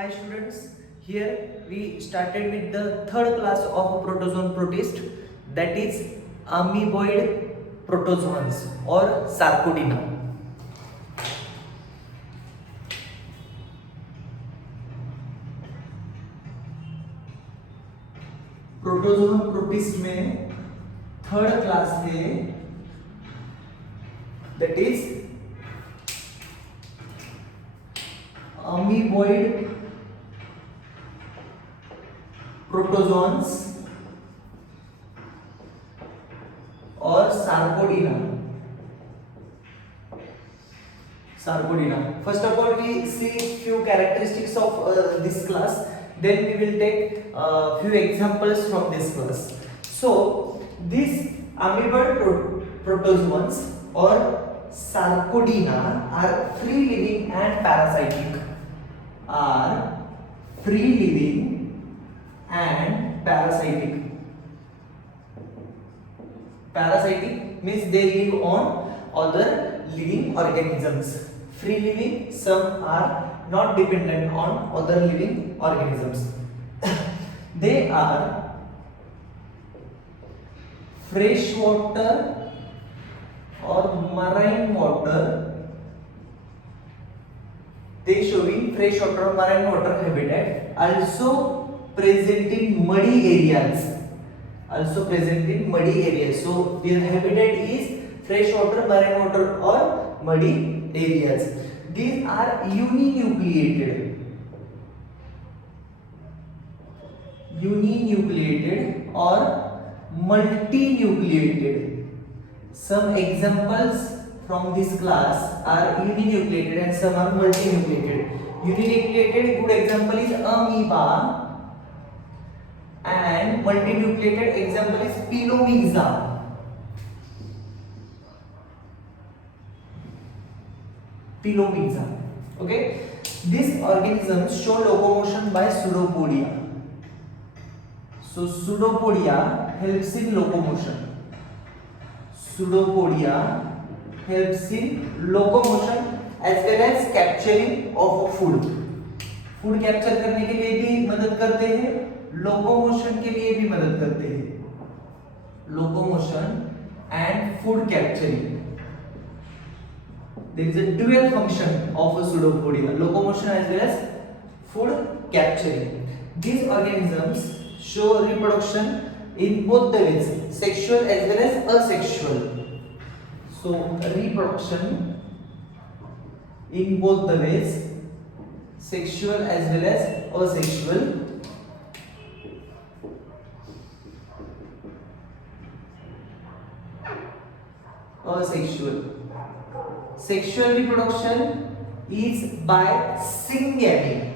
Hi students, here we started with the third class of protozoan protist, that is amoeboid protozoans or Sarcodina. Protozoan protist में third class है, that is amoeboid protozoans और Sarcodina. First of all, we see few characteristics of this class. Then we will take few examples from this class. So these amoeboid protozoans or Sarcodina are free living and parasitic. Parasitic means they live on other living organisms. Free living, some are not dependent on other living organisms. They are freshwater or marine water. They showing freshwater or marine water habitat, also present in muddy areas. So their habitat is freshwater, marine water or muddy areas. These are uninucleated or multinucleated. Some examples from this class are uninucleated and some are multinucleated. Uninucleated good example is amoeba, and multinucleated example is Phyllomixa. Okay, these organisms show locomotion by pseudopodia. So pseudopodia helps in locomotion. As well as capturing of food. Food capture करने के लिए भी मदद करते हैं, locomotion के लिए भी मदद करते हैं. Locomotion and food capturing. There is a dual function of a pseudopodia, locomotion as well as food capturing. These organisms show reproduction in both the ways, sexual as well as asexual. So reproduction in both the ways, sexual as well as asexual. Sexual reproduction is by syngamy.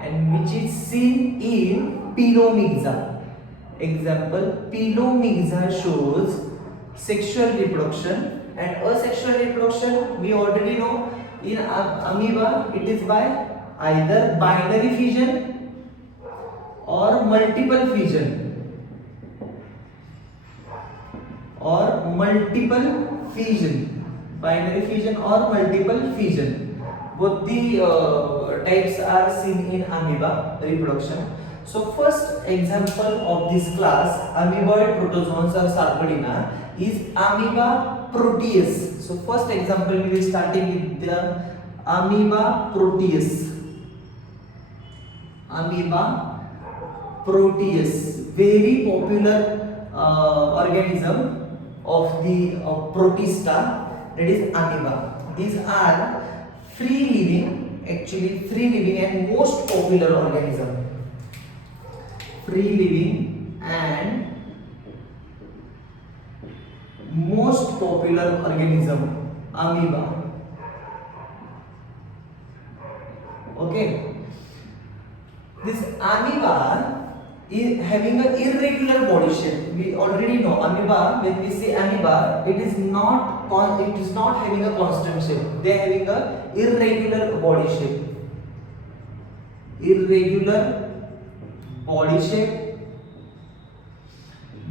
And which is seen in Phyllomixa. Example, Phyllomixa shows sexual reproduction, and asexual reproduction we already know in amoeba it is by either binary fission or multiple fission. Binary fission or multiple fission, both the types are seen in amoeba reproduction. So first example of this class, amoeboid protozoans or Sarcodina, is amoeba proteus. So first example we will starting with the amoeba proteus. Very popular organism of the protista, that is amoeba. These are free living and most popular organism. Amoeba. Okay, this amoeba is having an irregular body shape. We already know amoeba. When we say amoeba, it is not having a constant shape. They are having a irregular body shape.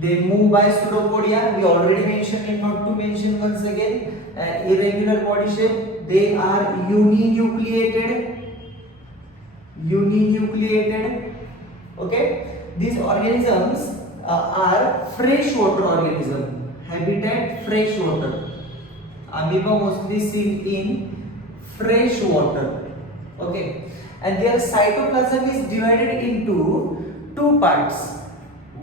They move by pseudopodia. We already mentioned it, not to mention once again. irregular body shape. They are uninucleated. Okay, these organisms are freshwater organism. Habitat freshwater. Amoeba mostly seen in fresh water. Okay, and their cytoplasm is divided into two parts.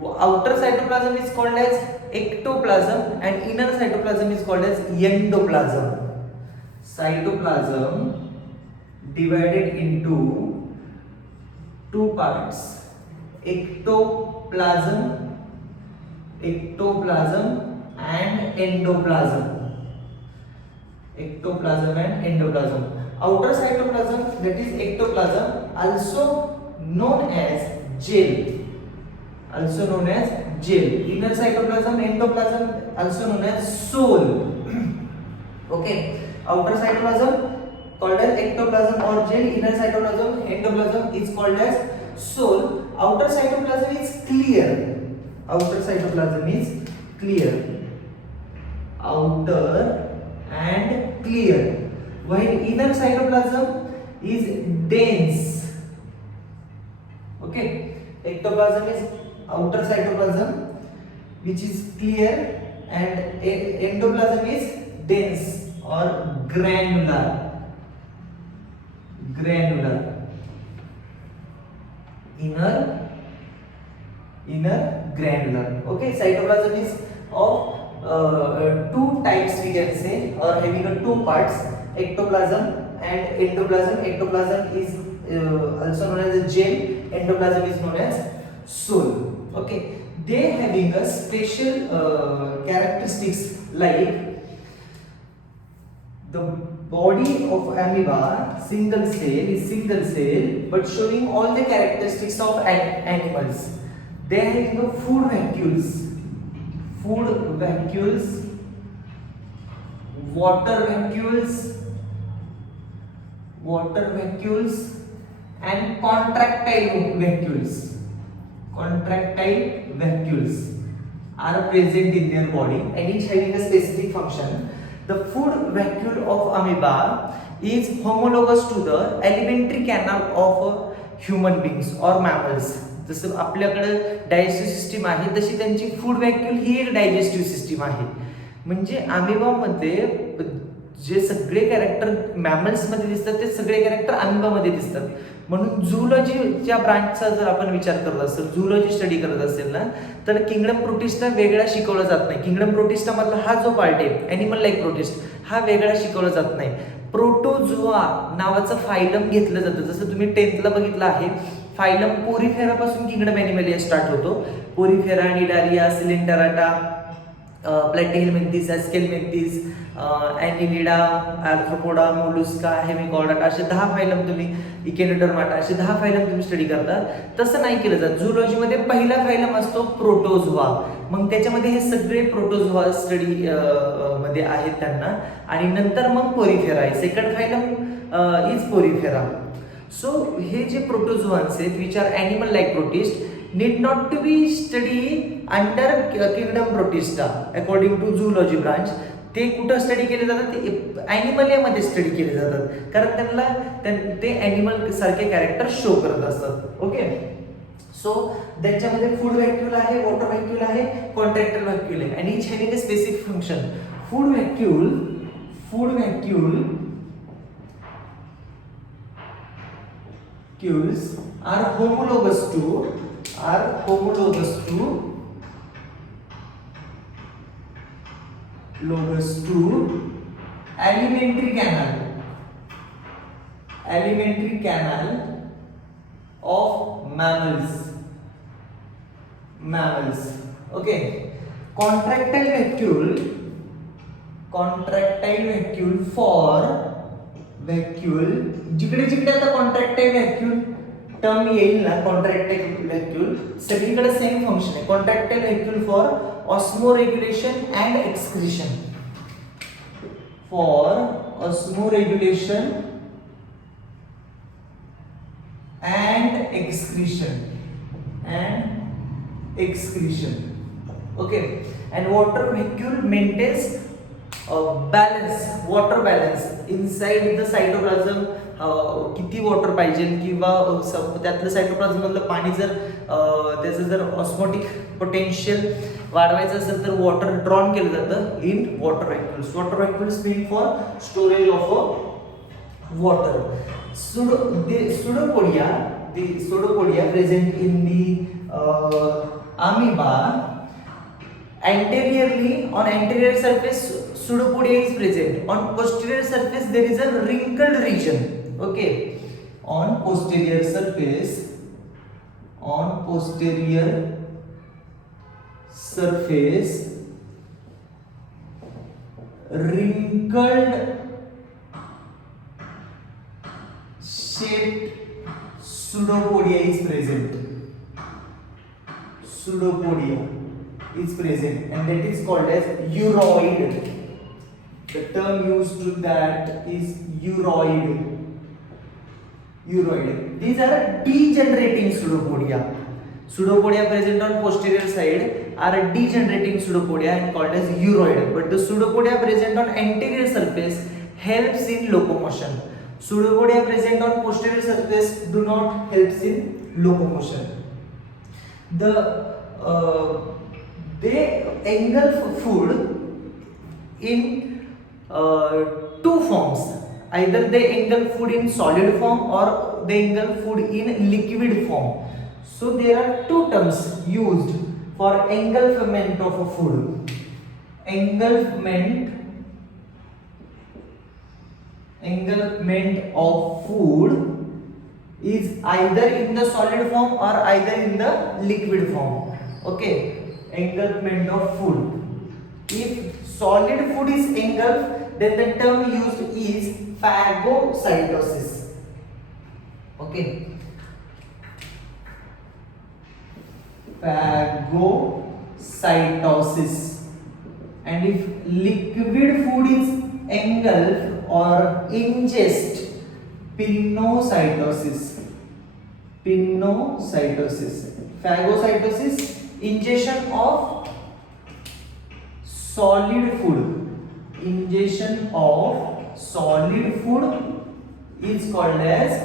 Outer cytoplasm is called as ectoplasm and inner cytoplasm is called as endoplasm. Cytoplasm divided into two parts, ectoplasm and endoplasm. Ectoplasm and endoplasm. Outer cytoplasm, that is ectoplasm, also known as gel. Inner cytoplasm, endoplasm, also known as soul. Okay, outer cytoplasm called as ectoplasm or gel. Inner cytoplasm, endoplasm, is called as soul. Outer cytoplasm is clear. Outer and clear, while inner cytoplasm is dense. Okay, ectoplasm is outer cytoplasm which is clear and endoplasm is dense or granular. Inner granular. Okay, cytoplasm is of two types, we can say, or having two parts, ectoplasm and endoplasm. Ectoplasm is also known as a gel, endoplasm is known as soul. Okay, they having a special characteristics, like the body of amoeba single cell but showing all the characteristics of animals. They are having a food vacuoles, water vacuoles and contractile vacuoles are present in their body and each having a specific function. The food vacuole of amoeba is homologous to the alimentary canal of human beings or mammals. जसं आपल्याकडे digestive system आहे तशी त्यांची food व्हॅक्यूल ही एक digestive system आहे. म्हणजे अमिबामध्ये जे सगळे character mammals मध्ये दिसतात ते सगळे कॅरेक्टर अमिबामध्ये दिसतात. म्हणून झूलॉजीच्या ब्रांचचा जर आपण विचार करत असेल, झूलॉजी स्टडी करत असेल ना, तर किंगडम प्रोटिस्टा वेगळा शिकवला जात नाही. किंगडम प्रोटिस्टा मधला हा जो पार्ट आहे ॲनिमल लाईक प्रोटिस्ट हा वेगळा शिकवला जात नाही. प्रोटोझोआ नावाचं फायलम घेतलं जातं. जसं तुम्ही 10th ला बघितलं आहे, फायलम पोरीफेरा पासून किंगडम ॲनिमलिया स्टार्ट होतो. पोरीफेरा, निडारिया, सिलेंटराटा, प्लॅटिहेल्मिंथिस, ॲस्केल्मिंथिस, ॲनिलिडा, आर्थ्रोपोडा, मोलुस्का, हेमिकॉर्डाटा असे 10 फायलम तुम्ही, इकेनोडर्माटा असे 10 फायलम तुम्ही स्टडी करता. तसं नाही केलं जात. झूलॉजीमध्ये पहिला फायलम असतो प्रोटोझोआ. मग त्याच्यामध्ये हे सगळे प्रोटोझोआ स्टडी मध्ये आहेत त्यांना. आणि नंतर मग पोरीफेरा आहे. Second phylum is Porifera. So हे जे प्रोटोझोआन्स आहेत which are animal like protist need not to be study under kingdom protista according to zoology branch. ते कुठं स्टडी केले जातात? ते ॲनिमलियामध्ये स्टडी केले जातात, कारण त्यांना ते ॲनिमल सारखे कॅरेक्टर शो करत असतात. ओके, सो त्यांच्यामध्ये फूड व्हॅक्यूल आहे, वॉटर व्हॅक्यूल आहे, कॉन्ट्रॅक्टल व्हॅक्यूल आहे, आणि each having a specific function. Food vacuole are homologous to alimentary canal of mammals. Okay, contractile vacuole for vacuole. जिकडे आता कॉन्ट्रॅक्टाईल व्हॅक्यूल टर्म येईल ना, कॉन्ट्रॅक्टाईल व्हॅक्यूल सगळीकडे सेम फंक्शन आहे. Contractile vacuole for osmoregulation and excretion. Okay, and water vacuole maintains balance, water balance inside the cytoplasm, किती water पाहिजे किंवा त्यातलं सायटोप्लाझम मधलं पाणी जर त्याचं जर ऑस्मोटिक पोटेन्शियल वाढवायचं असेल तर वॉटर ड्रॉन केलं जातं in water vacuoles. Water vacuoles mean for storage of water. Pseudopodia present in the amoeba. Anteriorly, on anterior surface pseudopodia is present. On posterior surface there is a wrinkled region. Okay, on posterior surface wrinkled shaped pseudopodia is present. Pseudopodia is present and that is called as uroid. The term used to that is uroid. These are degenerating pseudopodia. Pseudopodia present on posterior side are a degenerating pseudopodia and called as uroid. But the pseudopodia present on anterior surface helps in locomotion. Pseudopodia present on posterior surface do not helps in locomotion. They engulf food in two forms. Either they engulf food in solid form or they engulf food in liquid form. So there are two terms used for engulfment of a food. Engulfment of food is either in the solid form or either in the liquid form. Okay, engulfment of food. If solid food is engulfed, then the term used is phagocytosis. Okay, phagocytosis. And if liquid food is engulfed or ingest, pinocytosis. Phagocytosis, ingestion of solid food. Ingestion of solid food is called as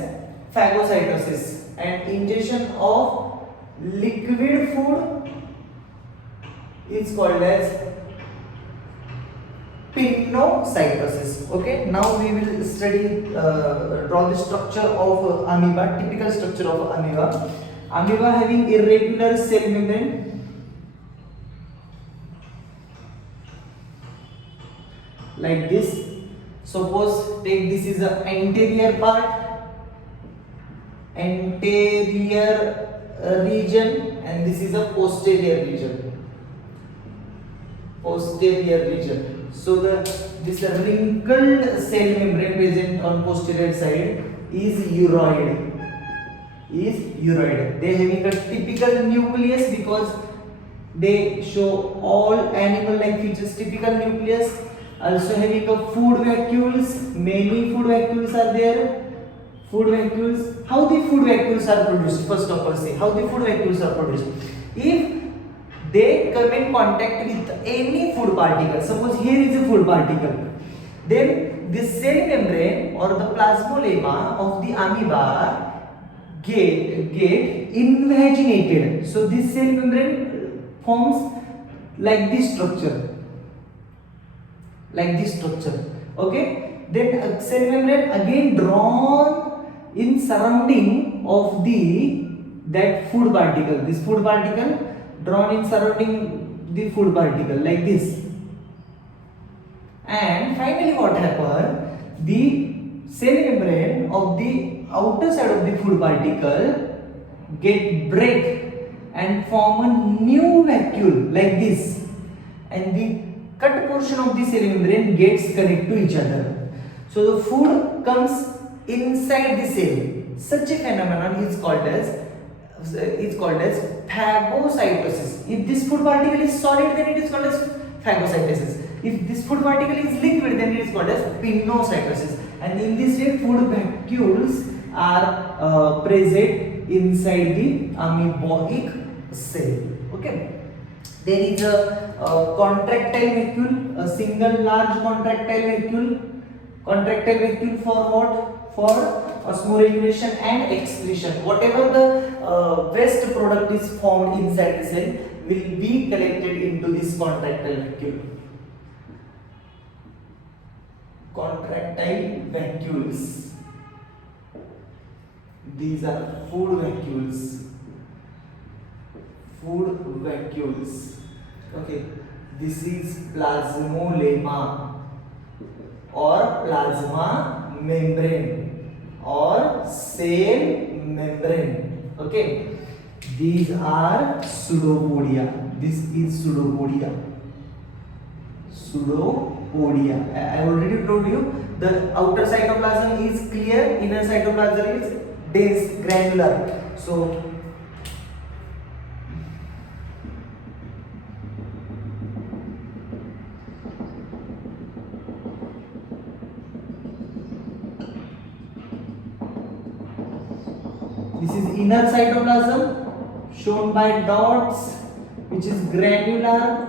phagocytosis and ingestion of liquid food is called as pinocytosis. Okay, now we will study draw the structure of amoeba, typical structure of amoeba. Amoeba having irregular cell membrane like this. Suppose take this is the anterior part, anterior region, and this is a posterior region. So this wrinkled cell membrane present on posterior side is uroid. They having a typical nucleus because they show all animal like features. Typical nucleus, also having a food vacuoles. Many food vacuoles are there. Food vacuoles. How the food vacuoles are produced? First of all, say how the food vacuoles are produced. If they come in contact with any food particle, suppose here is a food particle, then this cell membrane or the plasmolemma of the amoeba get invaginated. So this cell membrane forms like this structure. Okay, then cell membrane again drawn in surrounding of that food particle. This food particle drawn in surrounding the food particle like this. And finally what happened? The cell membrane of the outer side of the food particle get break and form a new vacuole like this, and the cut portion of the cell membrane gets connected to each other. So the food comes inside the cell. Such a phenomenon is called as phagocytosis. If this food particle is solid, then it is called as phagocytosis. If this food particle is liquid, then it is called as pinocytosis. And in this way, food vacuoles are present inside the amoeboic cell. Okay. There is a contractile vacuole, a single large contractile vacuole. Contractile vacuole for what? For osmoregulation and excretion. Whatever the waste product is formed inside the cell will be collected into this contractile vacuole. Contractile vacuoles. These are food vacuoles. Food vacuoles. Okay, this is plasmolema or plasma membrane or cell membrane. Okay, these are pseudopodia. This is pseudopodia. Pseudopodia. I already told you the outer cytoplasm is clear, inner cytoplasm is dense, granular. So this is inner cytoplasm shown by dots, which is granular.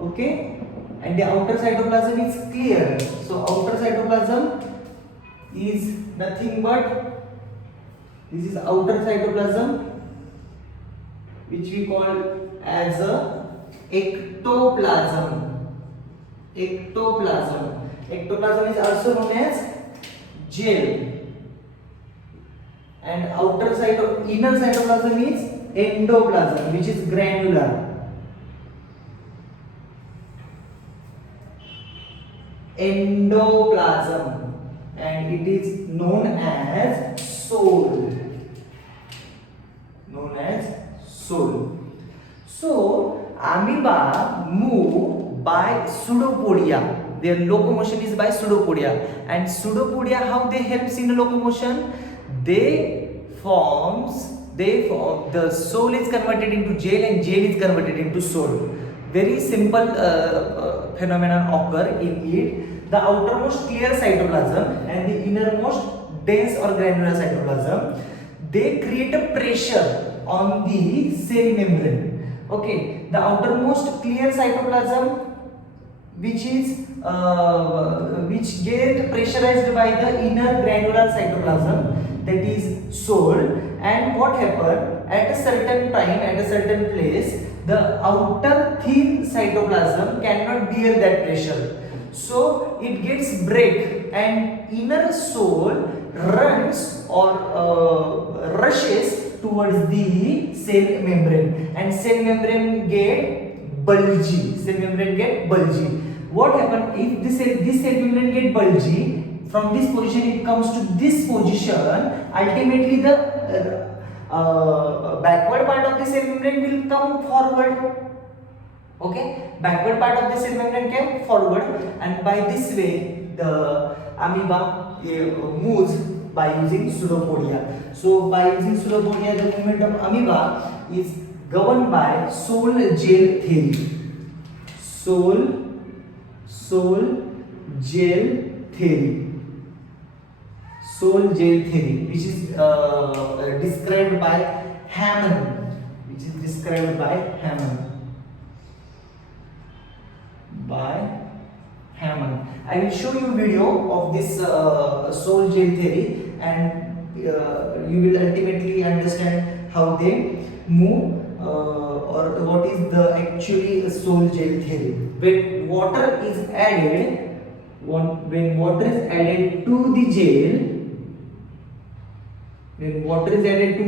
Okay, and the outer cytoplasm is clear. So outer cytoplasm is nothing but, this is outer cytoplasm, which we call as a ectoplasm. Ectoplasm. Ectoplasm is also known as gel. And inner cytoplasm is endoplasm, which is granular. Endoplasm, and it is known as soul. Known as soul. So amoeba move by pseudopodia. Their locomotion is by pseudopodia. And pseudopodia, how they helps in locomotion? The soul is converted into gel and gel is converted into soul. Very simple phenomenon occur in it. The outermost clear cytoplasm and the innermost dense or granular cytoplasm, they create a pressure on the cell membrane. Okay, the outermost clear cytoplasm, which get pressurized by the inner granular cytoplasm, that is soul. And what happened at a certain time, at a certain place, the outer thin cytoplasm cannot bear that pressure, so it gets break, and inner soul runs or rushes towards the cell membrane, and cell membrane get bulgy. Cell membrane get bulgy. What happens if this cell membrane get bulgy? From this position it comes to this position. Ultimately the backward part of the cell membrane will come forward. Okay, backward part of the cell membrane came forward, and by this way the amoeba moves by using pseudopodia. So by using pseudopodia, the movement of amoeba is governed by soul gel theory. Soul gel theory. Soul gel theory, which is described by Hammond. I will show you a video of this soul gel theory, and you will ultimately understand how they move or what is the actually soul gel theory. When water is added to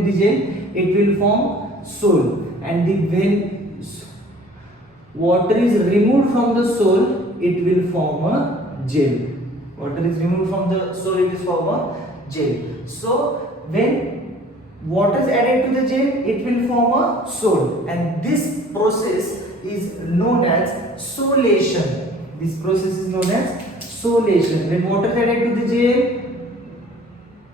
the gel, it will form soul, and when water is removed from the soul, it will form a gel. Water is removed from the soul, it will form a gel. So when water is added to the gel, it will form a soul, and this process is known as solation. When water is added to the gel,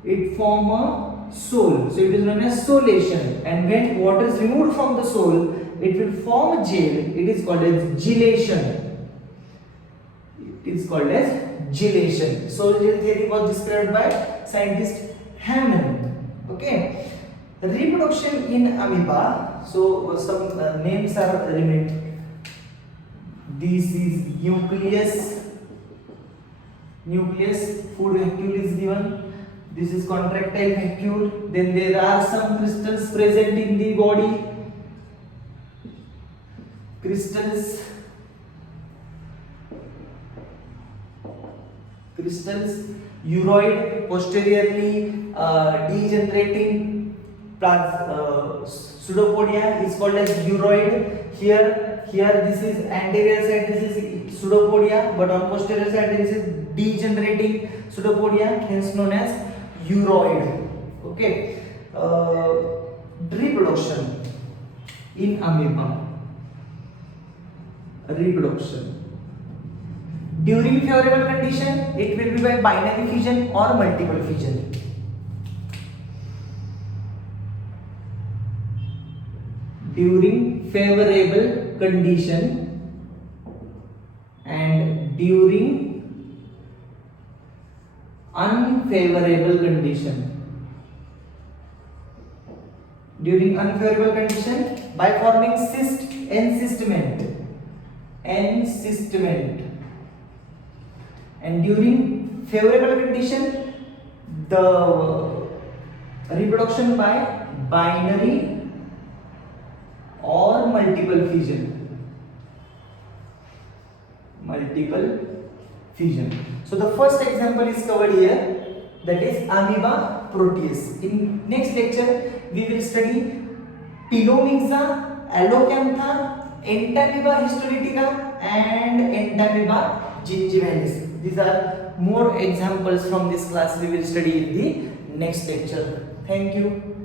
it form a soul, so it is known as solation. And when water is removed from the soul, it will form a gel. It is called as gelation. Soul gel theory was described by scientist Hammond. Okay, Reproduction in amoeba. So some names are remained. This is nucleus. Nucleus. Food vacuole is given. This is contractile vacuole. Then there are some crystals present in the body. Crystals. Uroid, posteriorly degenerating pseudopodia is called as uroid. Here this is anterior side, this is pseudopodia, but on posterior side this is degenerating pseudopodia, hence known as uroid. Okay. Reproduction in amoeba. Reproduction. During favorable condition, it will be by binary fission or multiple fission. During favorable condition and during unfavorable condition. During unfavorable condition by forming cyst, encystment. And during favorable condition, the reproduction by binary or multiple fission. So the first example is covered here, that is amoeba proteus. In next lecture we will study Pilomyxa, Alocantha, Entamoeba histolytica and Entamoeba gingivalis. These are more examples from this class we will study in the next lecture. Thank you.